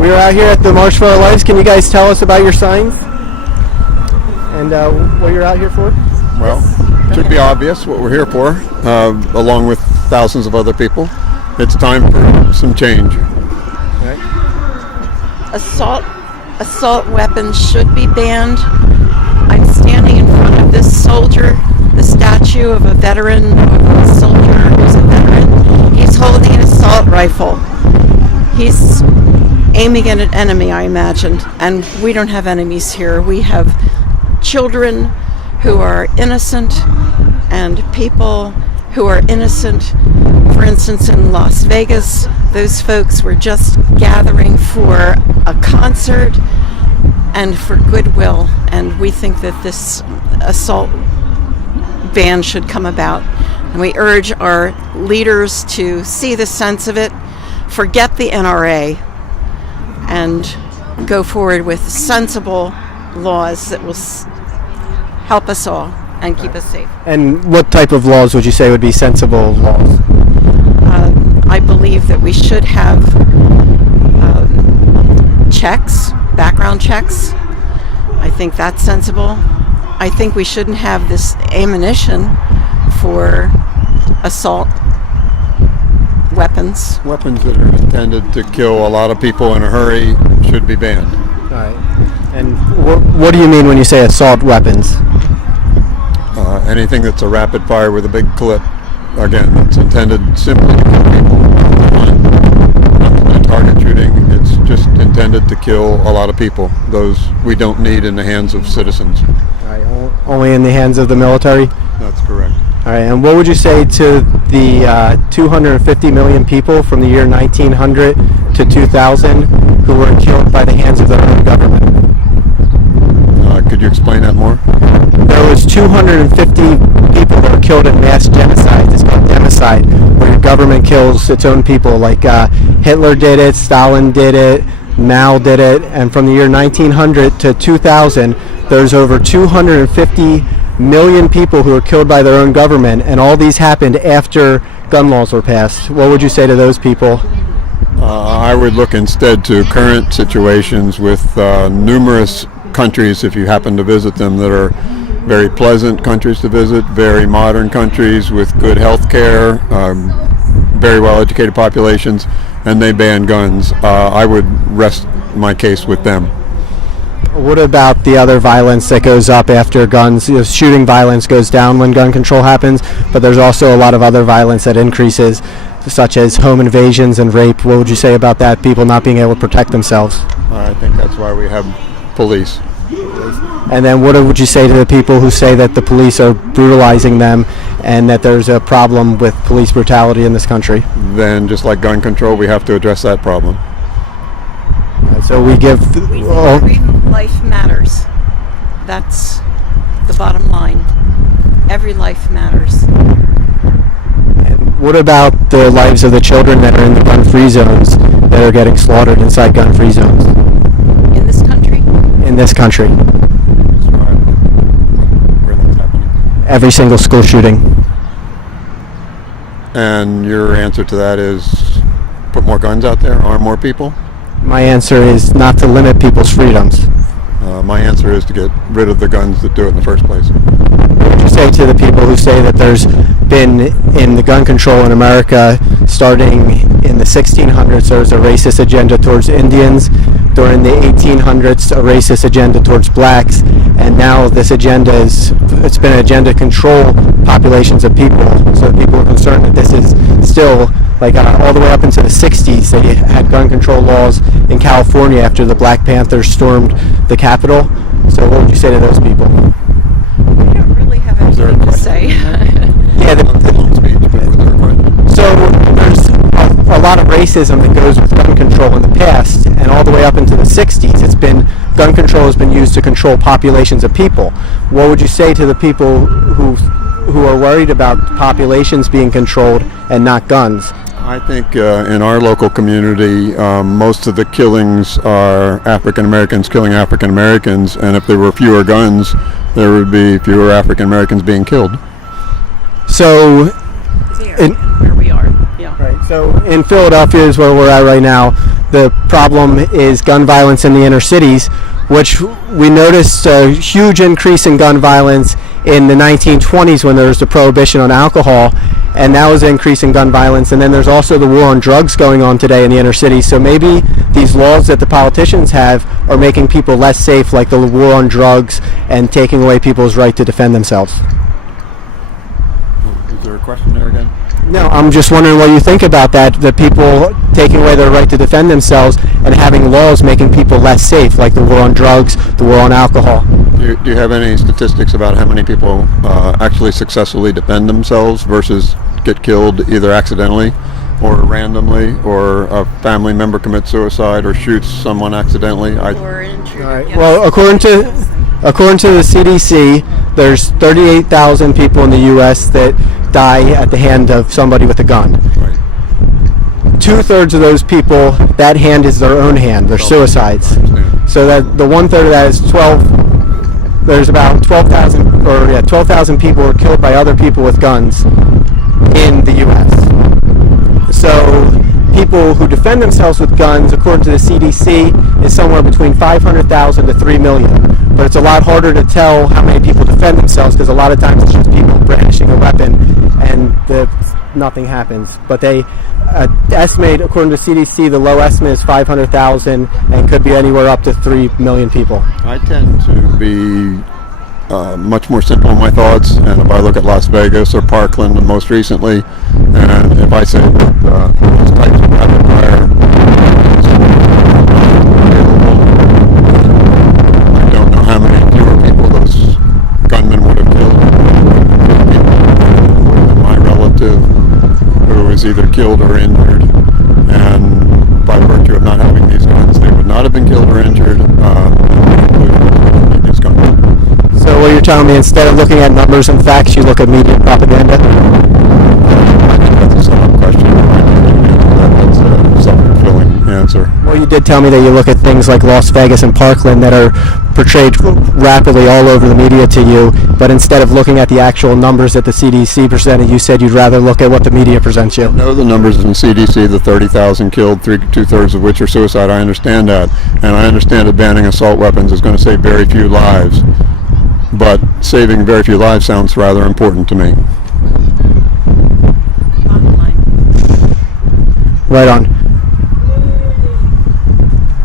We're out here at the March for Our Lives. Can you guys tell us about your signs and what you're out here for? Well, it should be obvious what we're here for, along with thousands of other people. It's time for some change. Assault weapons should be banned. I'm standing in front of this soldier, the statue of a veteran, of a soldier who's a veteran. He's holding an assault rifle. He's aiming at an enemy, I imagine. And we don't have enemies here. We have children who are innocent and people who are innocent. For instance, in Las Vegas, those folks were just gathering for a concert and for goodwill, and we think that this assault ban should come about. And we urge our leaders to see the sense of it, forget the NRA, and go forward with sensible laws that will help us all and keep us safe. And what type of laws would you say would be sensible laws? I believe that we should have checks, background checks. I think that's sensible. I think we shouldn't have this ammunition for assault weapons. Weapons that are intended to kill a lot of people in a hurry should be banned. All right. And what do you mean when you say assault weapons? Anything that's a rapid fire with a big clip, again, it's intended simply to kill people. Not target shooting, it's just intended to kill a lot of people. Those we don't need in the hands of citizens. All right. Only in the hands of the military? That's correct. All right. And what would you say to the 250 million people from the year 1900 to 2000 who were killed by the hands of their own government? Could you explain that more? There was 250 people that were killed in mass genocide. It's called democide, where your government kills its own people. Like Hitler did it, Stalin did it, Mao did it, and from the year 1900 to 2000, there's over 250 million people who were killed by their own government, and all these happened after gun laws were passed. What would you say to those people? I would look instead to current situations with numerous countries, if you happen to visit them, that are very pleasant countries to visit, very modern countries with good health care, very well educated populations, and they ban guns. I would rest my case with them. What about the other violence that goes up after guns? Shooting violence goes down when gun control happens, but there's also a lot of other violence that increases, such as home invasions and rape. What would you say about that, people not being able to protect themselves? I think that's why we have police. And then what would you say to the people who say that the police are brutalizing them and that there's a problem with police brutality in this country? Then, just like gun control, we have to address that problem. So we give... We think every life matters. That's the bottom line. Every life matters. And what about the lives of the children that are in the gun-free zones that are getting slaughtered inside gun-free zones? In this country? In this country. Describe where that's happening. Every single school shooting. And your answer to that is put more guns out there, arm more people? My answer is not to limit people's freedoms. My answer is to get rid of the guns that do it in the first place. What would you say to the people who say that there's been, in the gun control in America, starting in the 1600s, there was a racist agenda towards Indians, during the 1800s, a racist agenda towards blacks, and now this agenda it's been an agenda to control populations of people. So people are concerned that this is still, like all the way up into the 60s, they had gun control laws in California after the Black Panthers stormed the Capitol. So what would you say to those people? I don't really have anything to say. Yeah, so there's a lot of racism that goes with gun control in the past, and all the way up into the 60s, gun control has been used to control populations of people. What would you say to the people who are worried about populations being controlled and not guns? I think in our local community, most of the killings are African Americans killing African Americans, and if there were fewer guns, there would be fewer African Americans being killed. So, Where we are, yeah. Right. So in Philadelphia is where we're at right now. The problem is gun violence in the inner cities, which we noticed a huge increase in gun violence in the 1920s when there was the prohibition on alcohol, and that was an increase in gun violence. And then there's also the war on drugs going on today in the inner city. So maybe these laws that the politicians have are making people less safe, like the war on drugs and taking away people's right to defend themselves. Is there a question there again? No, I'm just wondering what you think about that, the people taking away their right to defend themselves and having laws making people less safe, like the war on drugs, the war on alcohol. Do you have any statistics about how many people actually successfully defend themselves versus get killed either accidentally or randomly, or a family member commits suicide or shoots someone accidentally? Or injured. All right. Well, according to the CDC, there's 38,000 people in the U.S. that die at the hand of somebody with a gun. Right. 2/3 of those people, that hand is their own hand. They're suicides. I understand. So that the 1/3 of that is 12. There's about 12,000 people were killed by other people with guns in the U.S. So people who defend themselves with guns, according to the CDC, is somewhere between 500,000 to 3 million. But it's a lot harder to tell how many people defend themselves because a lot of times it's just people brandishing a weapon and nothing happens. But they estimate, according to CDC, the low estimate is 500,000 and could be anywhere up to 3 million people. I tend to be much more simple in my thoughts, and if I look at Las Vegas or Parkland most recently, and if I say that those types of rapid fire I don't know how many fewer people those gunmen would have killed. My relative who was either killed or injured, and by virtue of not having these guns, they would not have been killed or injured. These guns. So what you're telling me, instead of looking at numbers and facts, you look at media propaganda? That's a solid question. That's a self-fulfilling answer. Well, you did tell me that you look at things like Las Vegas and Parkland that are portrayed rapidly all over the media to you, but instead of looking at the actual numbers that the CDC presented, you said you'd rather look at what the media presents you. Know the numbers in CDC, the 30,000 killed, 2/3 of which are suicide. I understand that, and I understand that banning assault weapons is going to save very few lives, but saving very few lives sounds rather important to me. Bottom line. Right on.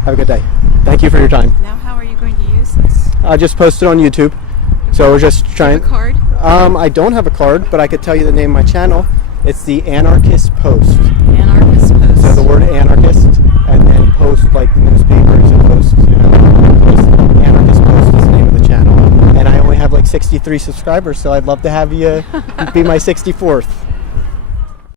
Have a good day. Thank you for your time. Now, how are you going to use this? I just posted on YouTube, so we're just trying. A card? I don't have a card, but I could tell you the name of my channel. It's the Anarchist Post. Anarchist Post. So the word anarchist, and then post like newspapers and posts, Post. Anarchist Post is the name of the channel. And I only have like 63 subscribers, so I'd love to have you be my 64th.